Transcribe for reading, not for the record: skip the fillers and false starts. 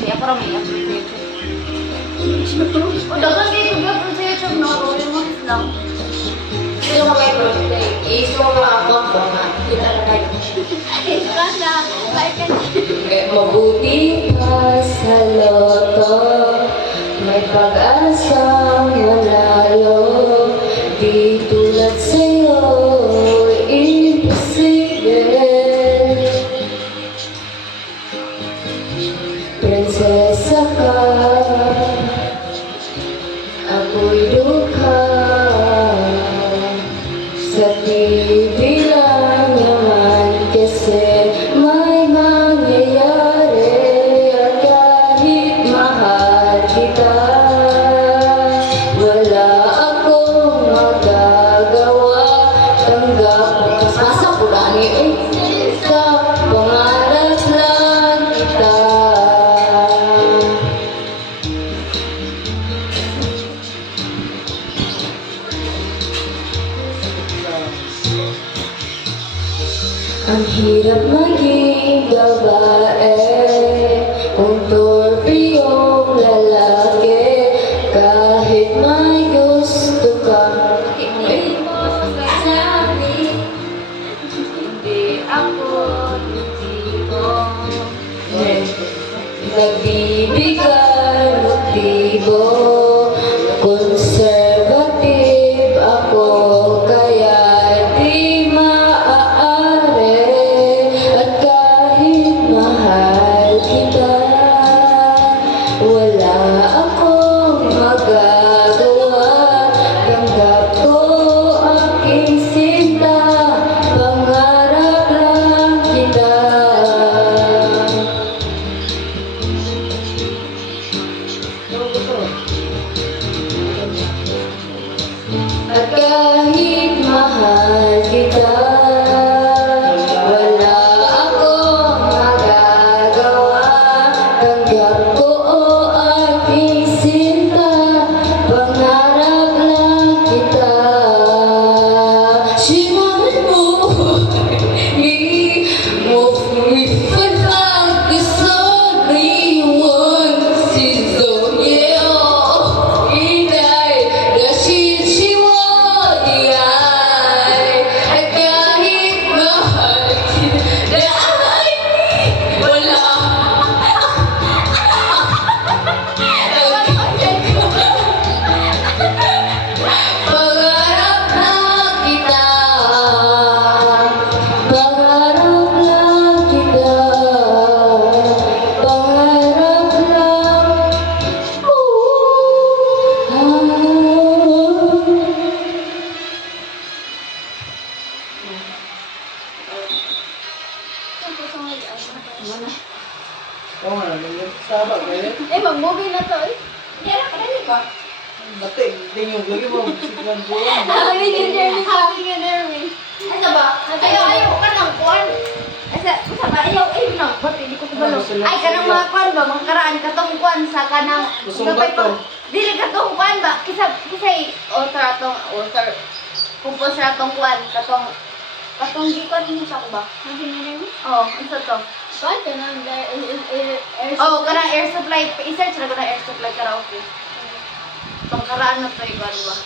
Hindi ako rin i-upload sa YouTube. O, dagan kayo mag-upload sa YouTube, no? Yung mga lang. Ito mga i-upload. I-show mga account ko nga. Kita na kayo. Ito ka na. Like and Mabuti ka sa loto. May pag-asang manalo. Di tulad sa'yo, imposible. Prinsesa ka, ako'y dukha. Sa TV lang naman kasi may mangyayari. At kahit mahal kita, wala akong magagawa. Tanggap masa ko lani sa pangarap lang kita. Ang hirap maging babae kung torpe yung lalaki. Kahit may gusto ka, hindi mo sasabi. Hindi ako titibo. nagbibigay motibo. Conservative ako, kaya di maaari. At kahit mahal kita, wala akong magagawa. Tanggap ko aking sinta, pangarap lang kita. At kahit mahal kita, wala akong magagawa. Tanggap ko aking sinta, pangarap lang kita. Sinangan mo, move me without the sun, rewind season, yeah. Inay, dasin siwa di ay. At kahit mahal kita, dahil wala. Pangarap lang kita, pangarap lang kita, pangarap lang. Oo nga, sabag ngayon. Mag-movie na to eh. Kaya ka rin ba? Batik, tingin lagi mo, siklan buwan. Happy New Year, Happy New Year, Ano ba? Ayaw ka ng kuwan. Asa ba? Ayaw nang. Ba't hindi ko kubalo? Ay, kanang mga kuwan ba? Mga karaan katong kuwan sa kanang... Kusong bato. Dili katong kuwan ba? Kisay altar altar. Kumpos sa atong kuwan. Katong gikuan mo sa ko ba? Happy New Year? Oo, ano to? Kuwan ka nang air supply? Oo, kanang air supply. I-search na ko na air supply karaoke. Itong karaan na to, iguan ba?